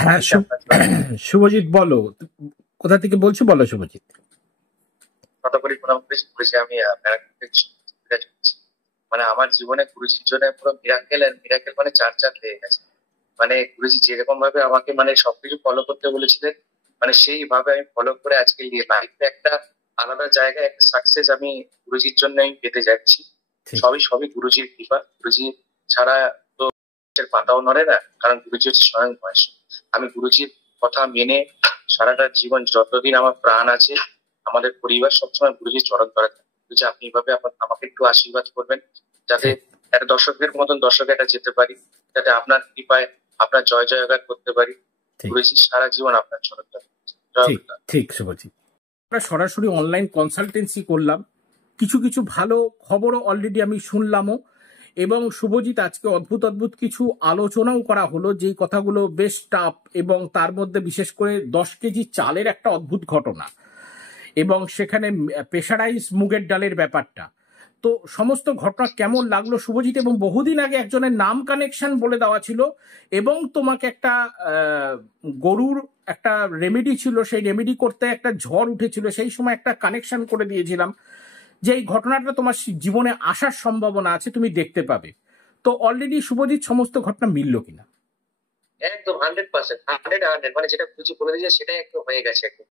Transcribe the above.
হ্যাঁ, শুভজিৎ বলো, কোথা থেকে বলছো? বলো শুভজিৎ। কতগুলি প্রণাম করেছি আমি ব্যারাকপুর থেকে বিরাজ করছি। মানে আমার জীবনে গুরুজির জন্য পুরো মিরাকেল আর মিরাকেল মানে চার চার লেগে গেছে। মানে গুরুজি যেরকম ভাবে আমাকে মানে সবকিছু ফলো করতে বলেছিলেন, মানে সেইভাবে আমি ফলো করে আজকে লাইফে একটা আলাদা জায়গায় একটা সাকসেস আমি গুরুজির জন্য আমি পেতে যাচ্ছি। ঠিক। সবই সবই গুরুজির কৃপা। গুরুজি ছাড়া তো গাছের পাতাও নড়ে না, কারণ গুরুজি হচ্ছে স্বয়ং বয়স। আমি গুরুজির কথা মেনে সারাটা জীবন যতদিন আমার প্রাণ আছে, আমাদের পরিবার সবসময় গুরুজির চরণ ধরে থাকে। গুরুজি আপনি এইভাবে আমাকে একটু আশীর্বাদ করবেন, যাতে ঠিক। একটা দর্শকের মতন দর্শক এটা যেতে পারি, যাতে আপনার কৃপায় আপনার জয় জয়গান করতে পারি। ঠিক। গুরুজি সারা জীবন আপনার চরণ ধরে। জয় ঠিক। গুরুদা। ঠিক শুভজিৎ। আমরা সরাসরি অনলাইন কনসালটেন্সি করলাম, কিছু কিছু ভালো খবরও অলরেডি আমি শুনলামও। এবং শুভজিৎ, আজকে অদ্ভুত অদ্ভুত কিছু আলোচনাও করা হলো, যেই কথাগুলো বেশ টাফ, এবং তার মধ্যে বিশেষ করে 10 কেজি চালের একটা অদ্ভুত ঘটনা, এবং সেখানে প্রেশারাইজ মুগের ডালের ব্যাপারটা। তো সমস্ত ঘটনা কেমন লাগলো শুভজিৎ? এবং বহুদিন আগে একজনের নাম কানেকশন বলে দেওয়া ছিল, এবং তোমাকে একটা গরুর একটা রেমেডি ছিল, সেই রেমেডি করতে একটা ঝড় উঠেছিল, সেই সময় একটা কানেকশন করে দিয়েছিলাম যে এই ঘটনাটা তোমার জীবনে আসার সম্ভাবনা আছে, তুমি দেখতে পাবে। তো অলরেডি শুভজিৎ সমস্ত ঘটনা মিলল কিনা? একদম 100%, 100 100, মানে যেটা গুরুজি বলে দিয়েছে সেটাই একদম হয়ে গেছে একদম।